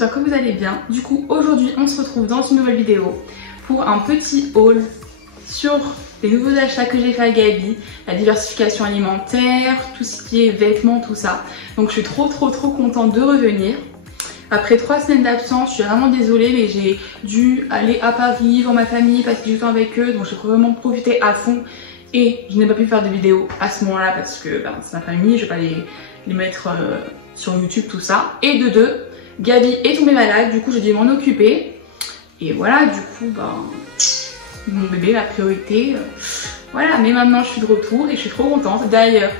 j'espère que vous allez bien. Du coup, aujourd'hui, on se retrouve dans une nouvelle vidéo pour un petit haul sur les nouveaux achats que j'ai fait à Gaby, la diversification alimentaire, tout ce qui est vêtements, tout ça. Donc je suis trop contente de revenir. Après 3 semaines d'absence, je suis vraiment désolée, mais j'ai dû aller à Paris voir ma famille, passer du temps avec eux, donc j'ai vraiment profité à fond. Et je n'ai pas pu faire de vidéo à ce moment-là parce que c'est ma famille, je vais pas les mettre sur YouTube, tout ça. Et de deux, Gaby est tombée malade, du coup j'ai dû m'en occuper. Et voilà, du coup, mon bébé, la priorité. Voilà, mais maintenant je suis de retour et je suis trop contente. D'ailleurs,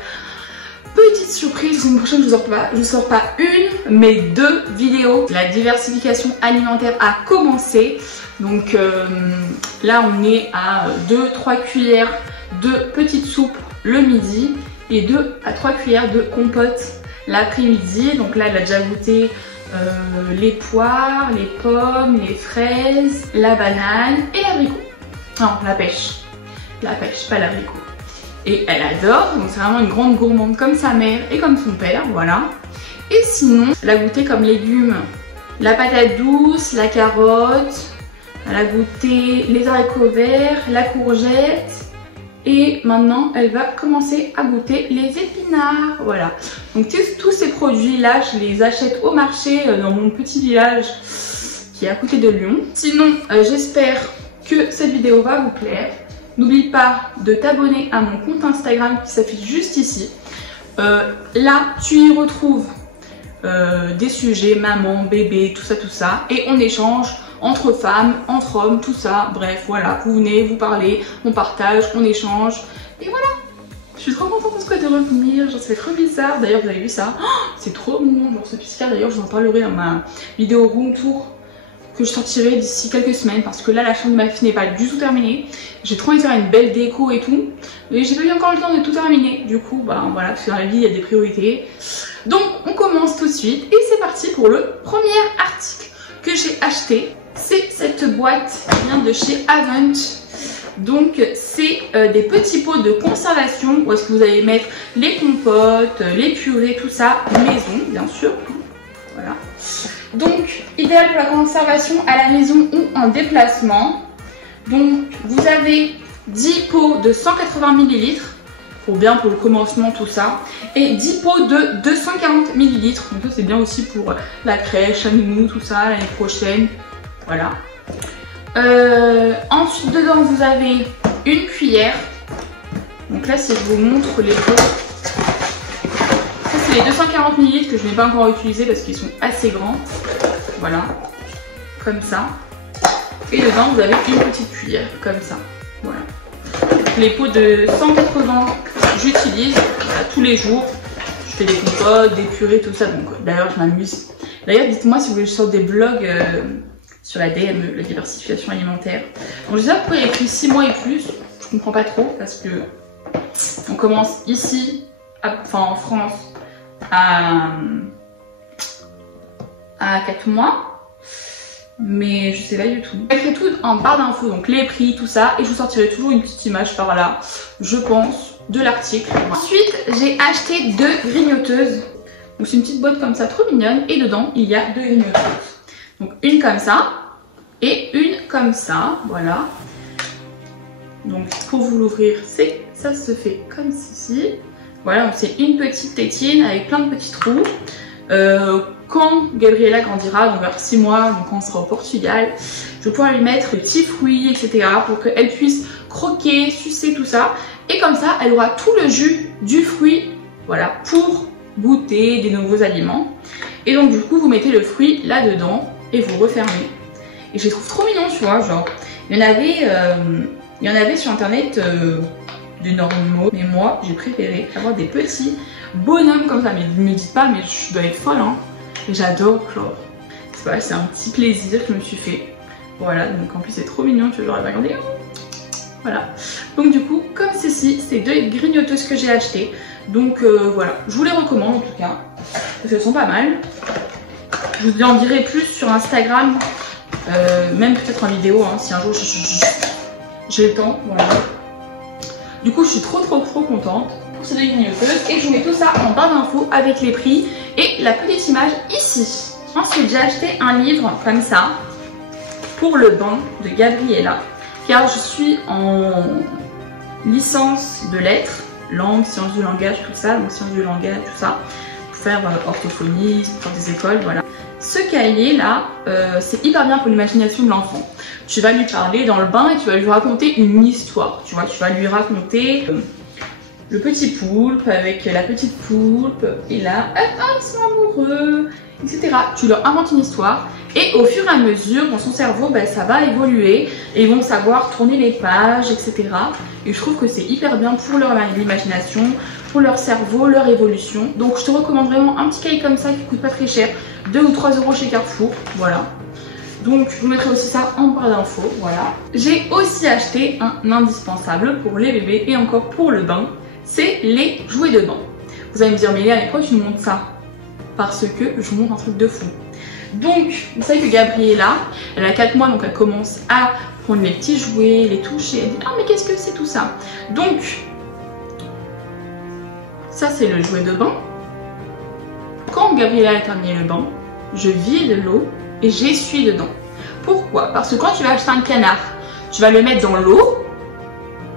petite surprise, la semaine prochaine je sors pas une, mais 2 vidéos. La diversification alimentaire a commencé. Donc là on est à 2-3 cuillères de petites soupes le midi et 2 à 3 cuillères de compote l'après-midi. Donc là elle a déjà goûté les poires, les pommes, les fraises, la banane et l'abricot. Non, la pêche, pas l'abricot. Et elle adore, donc c'est vraiment une grande gourmande comme sa mère et comme son père, voilà. Et sinon, elle a goûté comme légumes la patate douce, la carotte, elle a goûté les haricots verts, la courgette. Et maintenant, elle va commencer à goûter les épinards. Voilà. Donc tous ces produits-là, je les achète au marché dans mon petit village qui est à côté de Lyon. Sinon, j'espère que cette vidéo va vous plaire. N'oublie pas de t'abonner à mon compte Instagram qui s'affiche juste ici. Là, tu y retrouves des sujets, maman, bébé, tout ça. Et on échange entre femmes, entre hommes, tout ça. Bref, voilà, vous venez, vous parlez, on partage, on échange. Et voilà, je suis trop contente de revenir. Genre, c'est trop bizarre. D'ailleurs, vous avez vu ça, oh, c'est trop mignon. Genre, ce petit-là, d'ailleurs, je vous en parlerai dans ma vidéo room tour que je sortirai d'ici quelques semaines. Parce que là, la chambre de ma fille n'est pas du tout terminée. J'ai trop envie de faire une belle déco et tout. Mais j'ai pas eu encore le temps de tout terminer. Du coup, voilà, parce que dans la vie, il y a des priorités. Donc, on commence tout de suite. Et c'est parti pour le premier article que j'ai acheté. C'est cette boîte qui vient de chez Avent. Donc c'est des petits pots de conservation où est-ce que vous allez mettre les compotes, les purées, tout ça, maison bien sûr. Voilà. Donc idéal pour la conservation à la maison ou en déplacement. Donc vous avez 10 pots de 180 ml pour le commencement, tout ça. Et 10 pots de 240 ml. Donc ça c'est bien aussi pour la crèche, la nounou, tout ça, l'année prochaine. Voilà. Ensuite, dedans, vous avez une cuillère. Donc là, si je vous montre les pots, ça c'est les 240 ml que je n'ai pas encore utilisé parce qu'ils sont assez grands. Voilà, comme ça. Et dedans, vous avez une petite cuillère, comme ça. Voilà. Les pots de 180, j'utilise tous les jours. Je fais des compotes, des purées, tout ça. Donc d'ailleurs, je m'amuse. D'ailleurs, dites-moi si vous voulez que je sorte des vlogs sur la DME, la diversification alimentaire. Donc je sais pas pourquoi il y a écrit 6 mois et plus, je comprends pas trop parce que on commence ici, en France, à 4 mois, mais je sais pas du tout. Je mettrai tout en barre d'infos, donc les prix, tout ça, et je vous sortirai toujours une petite image par là, je pense, de l'article. Ensuite, j'ai acheté 2 grignoteuses. Donc c'est une petite boîte comme ça, trop mignonne, et dedans, il y a 2 grignoteuses. Donc une comme ça et une comme ça, voilà. Donc pour vous l'ouvrir, ça se fait comme ceci. Voilà, donc c'est une petite tétine avec plein de petits trous. Quand Gabriella grandira, donc vers 6 mois, donc quand on sera au Portugal, je vais pouvoir lui mettre des petits fruits, etc. pour qu'elle puisse croquer, sucer, tout ça. Et comme ça, elle aura tout le jus du fruit, voilà, pour goûter des nouveaux aliments. Et donc du coup, vous mettez le fruit là-dedans et vous refermez. Et je les trouve trop mignons, tu vois, genre, il y en avait sur internet des normaux, mais moi, j'ai préféré avoir des petits bonhommes comme ça. Mais ne me dites pas, mais je dois être folle, hein. Et j'adore, genre, c'est un petit plaisir que je me suis fait. Voilà, donc en plus c'est trop mignon, tu vois, genre, regardez. Voilà, donc du coup, comme ceci, c'est 2 grignoteuses que j'ai achetées. Donc voilà, je vous les recommande en tout cas, parce qu'elles sont pas mal. Je vous en dirai plus sur Instagram, même peut-être en vidéo, hein, si un jour j'ai le temps, voilà. Du coup, je suis trop contente pour ces 2 grignoteuses et je vous mets tout ça en barre d'infos avec les prix et la petite image ici. Ensuite, j'ai acheté un livre comme ça pour le bain de Gabriella, car je suis en licence de lettres, langue, sciences du langage, tout ça, donc sciences du langage, tout ça, pour faire orthophonie, pour faire des écoles, voilà. Ce cahier là, c'est hyper bien pour l'imagination de l'enfant. Tu vas lui parler dans le bain et tu vas lui raconter une histoire, tu vois, tu vas lui raconter le petit poulpe avec la petite poulpe, et là, ils sont amoureux, etc. Tu leur inventes une histoire et au fur et à mesure, dans son cerveau, ben, ça va évoluer et ils vont savoir tourner les pages, etc. Et je trouve que c'est hyper bien pour leur imagination, pour leur cerveau, leur évolution. Donc je te recommande vraiment un petit cahier comme ça qui coûte pas très cher, 2 ou 3 euros chez Carrefour, voilà. Donc je vous mettrai aussi ça en barre d'infos, voilà. J'ai aussi acheté un indispensable pour les bébés et encore pour le bain, c'est les jouets de bain. Vous allez me dire, mais Léa, pourquoi tu nous montres ça? Parce que je vous montre un truc de fou. Donc, vous savez que Gabriella, elle a 4 mois, donc elle commence à prendre les petits jouets, les toucher. Elle dit, ah mais qu'est-ce que c'est tout ça? Donc, ça c'est le jouet de bain. Quand Gabriella a terminé le bain, je vide l'eau et j'essuie dedans. Pourquoi? Parce que quand tu vas acheter un canard, tu vas le mettre dans l'eau,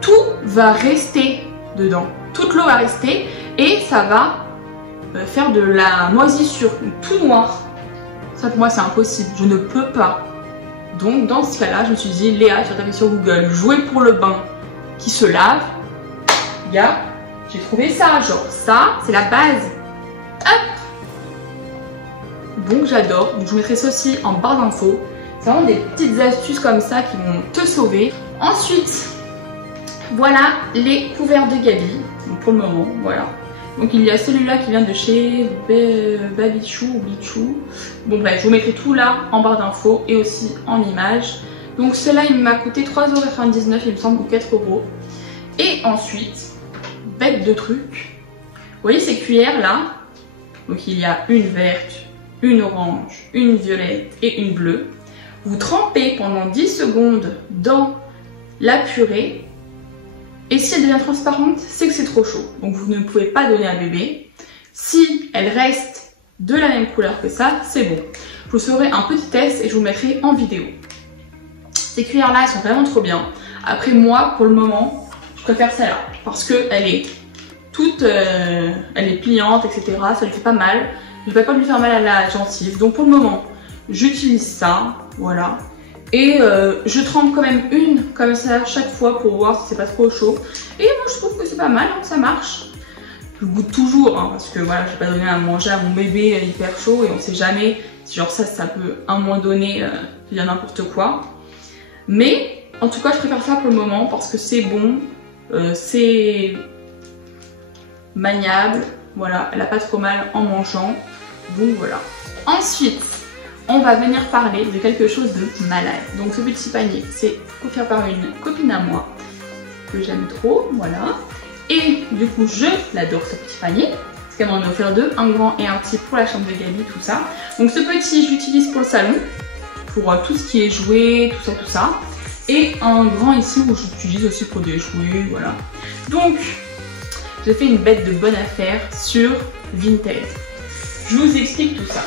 tout va rester dedans. Toute l'eau va rester et ça va faire de la moisissure, tout noir. Ça pour moi c'est impossible, je ne peux pas. Donc dans ce cas là je me suis dit, Léa, tu vas taper sur Google jouet pour le bain qui se lave. Regarde, j'ai trouvé ça, genre ça c'est la base. Hop. Donc j'adore, donc je vous mettrai ceci en barre d'infos. C'est vraiment des petites astuces comme ça qui vont te sauver. Ensuite, voilà les couverts de Gabi, donc pour le moment, voilà. Donc il y a celui-là qui vient de chez Babichou ou Bichou. Bon bref, je vous mettrai tout là en barre d'infos et aussi en image. Donc cela il m'a coûté 3,99 €, il me semble, ou 4 €. Et ensuite, bête de truc. Vous voyez ces cuillères là? Donc il y a une verte, une orange, une violette et une bleue. Vous trempez pendant 10 secondes dans la purée. Et si elle devient transparente, c'est que c'est trop chaud. Donc vous ne pouvez pas donner à bébé. Si elle reste de la même couleur que ça, c'est bon. Je vous ferai un petit test et je vous mettrai en vidéo. Ces cuillères là, elles sont vraiment trop bien. Après moi, pour le moment, je préfère celle-là. Parce qu'elle est toute, elle est pliante, etc. Ça lui fait pas mal. Je ne vais pas lui faire mal à la gencive. Donc pour le moment, j'utilise ça. Voilà. Et je trempe quand même une comme ça chaque fois pour voir si c'est pas trop chaud. Et moi je trouve que c'est pas mal, hein, ça marche. Je goûte toujours, hein, parce que voilà, je vais pas donner à manger à mon bébé hyper chaud et on sait jamais si genre ça peut à un moment donné dire n'importe quoi. Mais en tout cas je préfère ça pour le moment parce que c'est bon, c'est maniable, voilà, elle a pas trop mal en mangeant. Donc voilà. Ensuite, on va venir parler de quelque chose de malade. Donc ce petit panier, c'est offert par une copine à moi que j'aime trop, voilà. Et du coup, je l'adore ce petit panier parce qu'elle m'en a offert deux, un grand et un petit pour la chambre de Gabi, tout ça. Donc ce petit, j'utilise pour le salon, pour tout ce qui est jouets, tout ça. Et un grand ici où j'utilise aussi pour des jouets, voilà. Donc, j'ai fait une bête de bonne affaire sur Vinted. Je vous explique tout ça.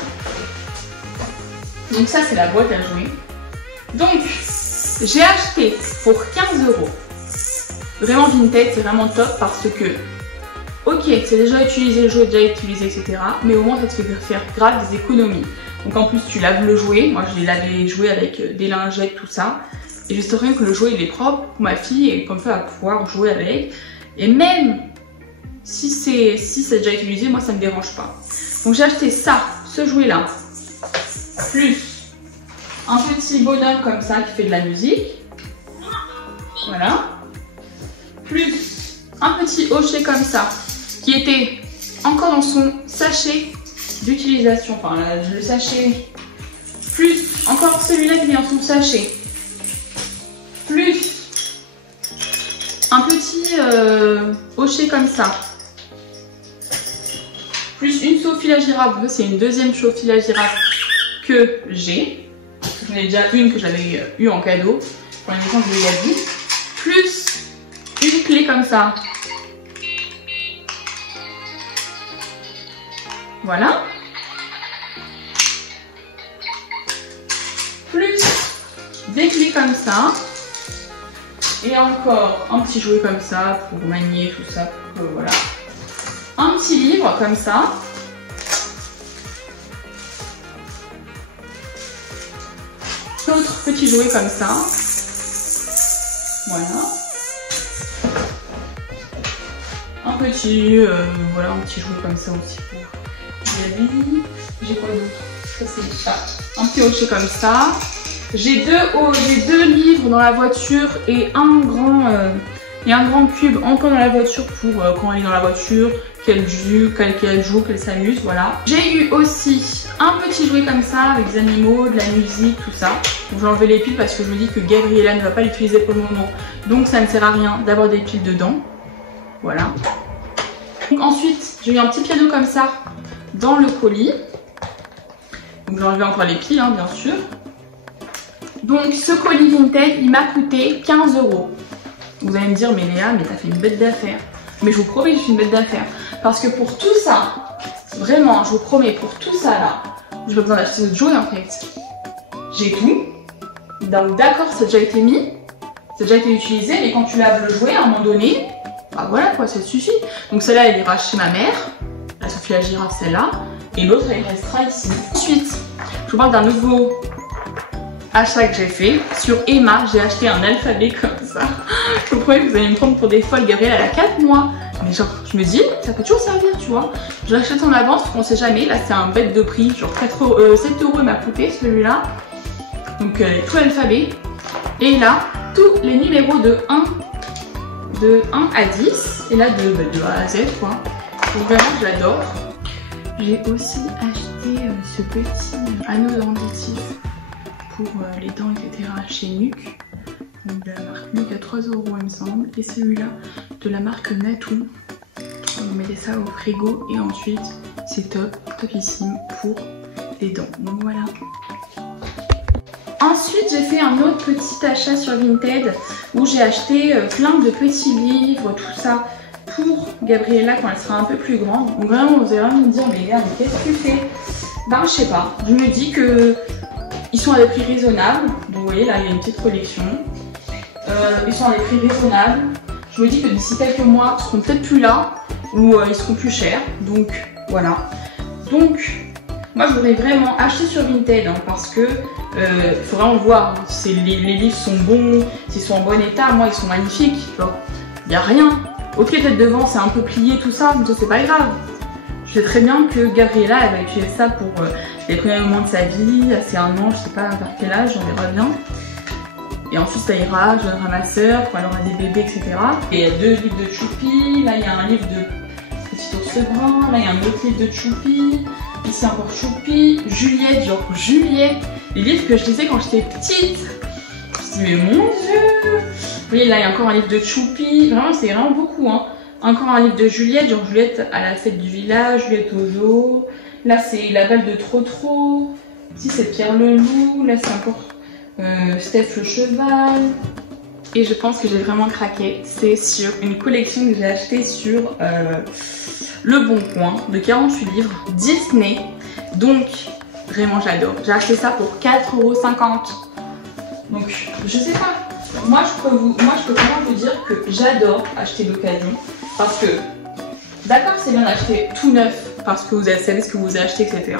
Donc ça c'est la boîte à jouer. Donc j'ai acheté pour 15 €. Vraiment Vinted, c'est vraiment top parce que ok, c'est déjà utilisé le jouet, déjà utilisé, etc. Mais au moins ça te fait faire grave des économies. Donc en plus tu laves le jouet. Moi je l'ai lavé les jouets avec des lingettes, tout ça. Et juste rien que le jouet il est propre pour ma fille et comme ça elle va pouvoir jouer avec. Et même si c'est déjà utilisé, moi ça me dérange pas. Donc j'ai acheté ça, ce jouet là. Plus un petit bonhomme comme ça qui fait de la musique. Voilà. Plus un petit hochet comme ça qui était encore dans son sachet d'utilisation. Enfin, le sachet. Plus encore celui-là qui est dans son sachet. Plus un petit hochet comme ça. Plus une Sophie la girafe. C'est une deuxième Sophie la girafe que j'ai. J'en ai déjà une que j'avais eu en cadeau pour la naissance de Gabi. Plus une clé comme ça. Voilà. des clés comme ça. Et encore un petit jouet comme ça pour manier tout ça. Voilà. Un petit livre comme ça. Autre petit jouet comme ça. Voilà. Un petit, voilà, un petit jouet comme ça aussi pour Gabi. J'ai quoi d'autre? Ça c'est ça. Un petit hochet comme ça. J'ai deux livres dans la voiture et un grand cube encore dans la voiture pour quand elle est dans la voiture, qu'elle joue, qu'elle s'amuse, voilà. J'ai eu aussi un petit jouet comme ça avec des animaux, de la musique, tout ça. Donc j'ai enlevé les piles parce que je me dis que Gabriella ne va pas l'utiliser pour le moment. Donc ça ne sert à rien d'avoir des piles dedans. Voilà. Donc ensuite, j'ai eu un petit piano comme ça dans le colis. Donc j'ai enlevé encore les piles, hein, bien sûr. Donc ce colis Vinted, il m'a coûté 15 €. Vous allez me dire, mais Léa, mais t'as fait une bête d'affaires. Mais je vous promets que je suis une bête d'affaires. Parce que pour tout ça, vraiment, je vous promets, pour tout ça là, j'ai pas besoin d'acheter d'autres jouets en fait. J'ai tout. Donc d'accord, ça a déjà été mis, ça a déjà été utilisé, mais quand tu laves le jouet, à un moment donné, bah voilà quoi, ça suffit. Donc celle-là, elle ira chez ma mère, la Sophie la girafe, celle-là, et l'autre, elle restera ici. Ensuite, je vous parle d'un nouveau achat que j'ai fait. Sur Emma, j'ai acheté un alphabet comme ça. Je vous promets que vous allez me prendre pour des folles. Gabrielle, elle a 4 mois. Mais genre, je me dis, ça peut toujours servir, tu vois. Je l'achète en avance, parce qu'on sait jamais. Là, c'est un bête de prix. Genre 7 € il m'a coûté celui-là. Donc, tout l'alphabet. Et là, tous les numéros de 1 à 10. Et là, de A à Z, quoi. Donc, vraiment, je l'adore. J'ai aussi acheté ce petit anneau dentifrice pour les dents, etc. chez Nuc. Donc de la marque Nuc à 3 € il me semble. Et celui-là de la marque Natou. Vous mettez ça au frigo et ensuite c'est topissime pour les dents. Donc voilà. Ensuite j'ai fait un autre petit achat sur Vinted où j'ai acheté plein de petits livres, tout ça pour Gabriella quand elle sera un peu plus grande. Donc vraiment vous allez vraiment me dire mais Léa, mais qu'est-ce que tu fais? Ben je sais pas, je me dis que ils sont à des prix raisonnables. Donc vous voyez là il y a une petite collection. Ils sont à des prix raisonnables. Je me dis que d'ici quelques mois ils seront peut-être plus là ou ils seront plus chers. Donc voilà. Donc moi je voudrais vraiment acheter sur Vinted hein, parce que faut vraiment voir si les livres sont bons, s'ils sont en bon état. Moi ils sont magnifiques. Il n'y a rien. Ok peut-être devant c'est un peu plié tout ça, mais ça c'est pas grave. Je sais très bien que Gabriella elle va utiliser ça pour les premiers moments de sa vie, c'est un an, je sais pas vers quel âge, on verra bien. Et ensuite ça ira, je donnerai à ma soeur quand elle aura des bébés, etc. Et il y a 2 livres de Choupi, là il y a un livre de Petit ours brun, là il y a un autre livre de Choupi, ici encore Choupi, Juliette, genre Juliette, les livres que je lisais quand j'étais petite. Je me dis mais mon dieu. Vous voyez là il y a encore un livre de Choupi, vraiment c'est vraiment beaucoup hein. Encore un livre de Juliette, genre Juliette à la fête du village, Juliette au zoo. Là c'est La Balle de Trotro. Ici c'est Pierre le loup. Là c'est encore Steph le cheval. Et je pense que j'ai vraiment craqué. C'est sur une collection que j'ai achetée sur Le Bon Coin de 48 livres Disney. Donc vraiment j'adore. J'ai acheté ça pour 4,50 €. Donc je sais pas. Moi je peux vraiment vous dire que j'adore acheter d'occasion. Parce que d'accord c'est bien d'acheter tout neuf parce que vous savez ce que vous achetez, etc.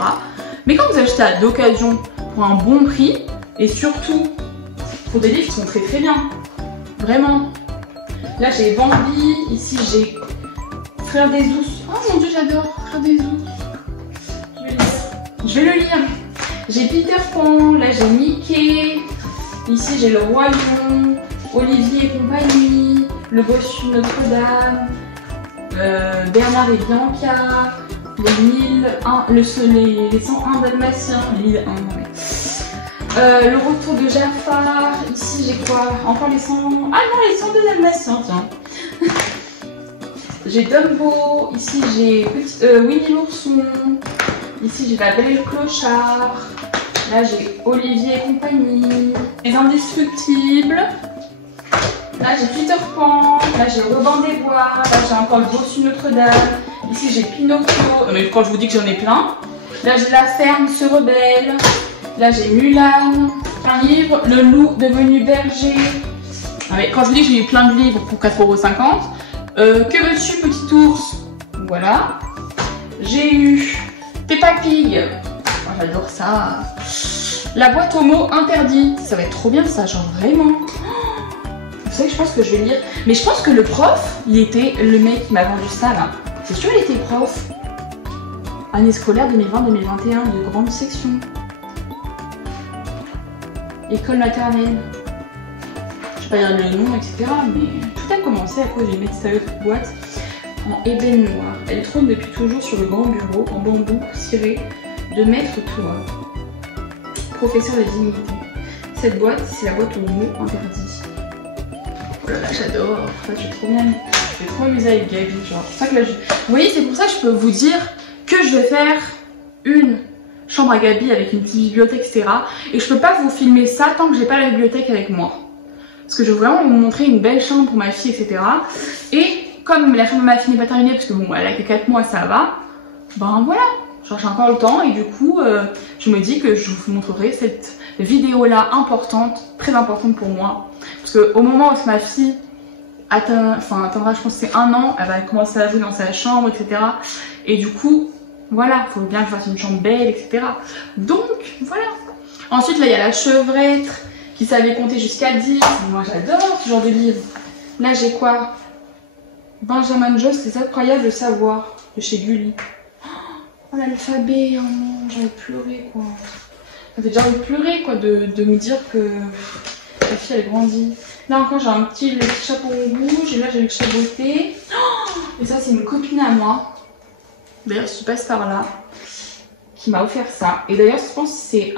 Mais quand vous achetez à d'occasion pour un bon prix, et surtout pour des livres qui sont très très bien, vraiment. Là j'ai Bambi, ici j'ai Frère des ours. Oh mon dieu j'adore Frère des ours. Je vais le lire. J'ai Peter Pan, là j'ai Mickey, ici j'ai Le Roi Lion, Olivier et compagnie, Le Bossu Notre-Dame, Bernard et Bianca, les 101 Dalmatiens, l'île 1, ouais. Le Retour de Jafar, ici j'ai quoi? Encore les 100... Ah non, les 102 Dalmatiens, tiens. J'ai Dumbo, ici j'ai Winnie l'ourson, ici j'ai La Belle et le Clochard, là j'ai Olivier et compagnie, Les Indestructibles. Là j'ai Peter Pan, là j'ai Robin des Bois, là j'ai encore Le Bossu Notre-Dame, ici j'ai Pinocchio, mais quand je vous dis que j'en ai plein. Là j'ai La Ferme se rebelle, là j'ai Mulan, un livre, Le loup devenu berger. Ah mais quand je dis que j'ai eu plein de livres pour 4,50 €. Que veux-tu petit ours? Voilà. J'ai eu Peppa Pig. Oh, j'adore ça. La boîte aux mots interdits. Ça va être trop bien ça, genre vraiment. Vous savez que je pense que je vais lire. Mais je pense que le prof, il était le mec qui m'a vendu ça là. C'est sûr il était prof. Année scolaire 2020-2021 de grande section. École maternelle. Je vais pas dire le nom, etc. Mais tout a commencé à cause d'une mystérieuse boîte en ébène noir. Elle trône depuis toujours sur le grand bureau en bambou ciré de maître Tour, professeur de dignité. Cette boîte, c'est la boîte aux mots interdits. Oh là là, j'adore. En fait, je vais trop bien. Je vais trop m'amuser avec Gaby. Genre, c'est ça que là, vous voyez, c'est pour ça que je peux vous dire que je vais faire une chambre à Gaby avec une petite bibliothèque, etc. Et je peux pas vous filmer ça tant que j'ai pas la bibliothèque avec moi. Parce que je veux vraiment vous montrer une belle chambre pour ma fille, etc. Et comme la chambre de ma fille n'est pas terminée, parce que bon, elle a que 4 mois, ça va. Ben voilà, genre j'ai encore le temps et du coup, je me dis que je vous montrerai cette vidéo-là importante, très importante pour moi. Parce qu'au moment où ma fille atteindra, je pense que c'est 1 an, elle va commencer à jouer dans sa chambre, etc. Et du coup, voilà, il faut bien que je fasse une chambre belle, etc. Donc, voilà. Ensuite, là, il y a la chevrette qui savait compter jusqu'à 10. Moi, j'adore ce genre de livre. Là, j'ai quoi? Benjamin Jones, c'est incroyable savoir, de chez Gulli. Oh, l'alphabet, oh non, j'ai envie de pleurer, quoi. Ça fait déjà envie de pleurer, quoi, de me dire que la fille, elle grandit. Là encore, j'ai un petit chapeau rouge, et là, j'ai le chapeauté. Oh, et ça, c'est une copine à moi. D'ailleurs, je passe par là, qui m'a offert ça. Et d'ailleurs, je pense que c'est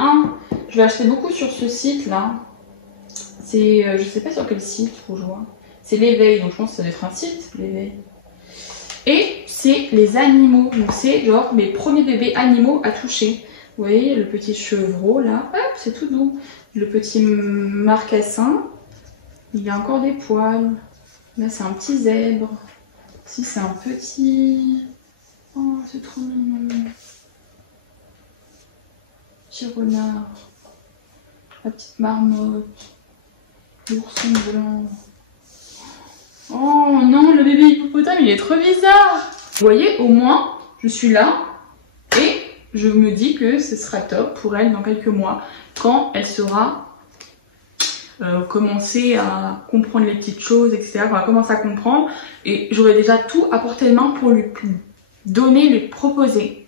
je vais acheter beaucoup sur ce site-là. C'est, je sais pas sur quel site, faut que je vois. C'est l'éveil, donc je pense que ça doit être un site, l'éveil. Et c'est les animaux, donc c'est genre mes premiers bébés animaux à toucher. Vous voyez, le petit chevreau là, hop, c'est tout doux. Le petit marcassin, il a encore des poils. Là, c'est un petit zèbre. Ici, c'est un petit... Oh, c'est trop mignon. Petit renard. La petite marmotte. L'ourson blanc. Oh non, le bébé hippopotame, il est trop bizarre. Vous voyez, au moins, je suis là et je me dis que ce sera top pour elle dans quelques mois quand elle sera commencé à comprendre les petites choses, etc. On va commencer à comprendre et j'aurai déjà tout à portée de main pour lui donner, lui proposer.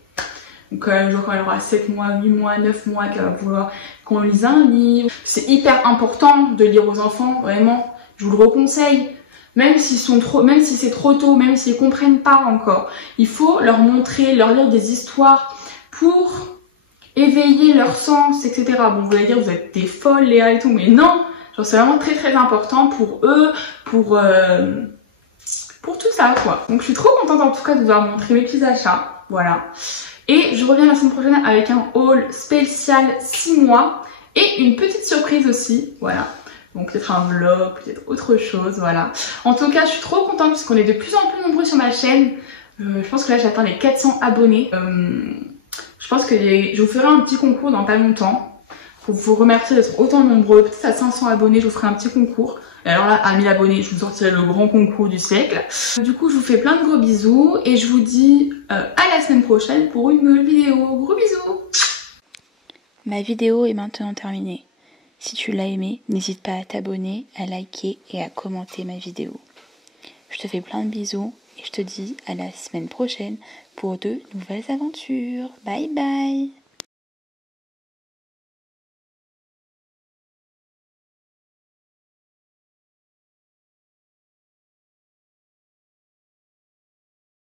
Donc genre quand elle aura 7 mois, 8 mois, 9 mois, qu'elle va pouvoir qu'on lise un livre. C'est hyper important de lire aux enfants, vraiment, je vous le reconseille. Même s'ils sont trop, même si c'est trop tôt, même s'ils comprennent pas encore, il faut leur montrer, leur lire des histoires pour éveiller leur sens, etc. Bon, vous allez dire, vous êtes des folles, Léa et tout, mais non, genre c'est vraiment très très important pour eux, pour tout ça, quoi. Donc je suis trop contente en tout cas de vous avoir montré mes petits achats, voilà. Et je reviens la semaine prochaine avec un haul spécial 6 mois et une petite surprise aussi, voilà. Donc peut-être un vlog, peut-être autre chose, voilà. En tout cas, je suis trop contente parce qu'on est de plus en plus nombreux sur ma chaîne. Je pense que là, j'atteins les 400 abonnés. Je pense que je vous ferai un petit concours dans pas longtemps. Pour vous remercier d'être autant nombreux. Peut-être à 500 abonnés, je vous ferai un petit concours. Et alors là, à 1000 abonnés, je vous sortirai le grand concours du siècle. Du coup, je vous fais plein de gros bisous. Et je vous dis à la semaine prochaine pour une nouvelle vidéo. Gros bisous! Ma vidéo est maintenant terminée. Si tu l'as aimé, n'hésite pas à t'abonner, à liker et à commenter ma vidéo. Je te fais plein de bisous et je te dis à la semaine prochaine pour de nouvelles aventures. Bye bye!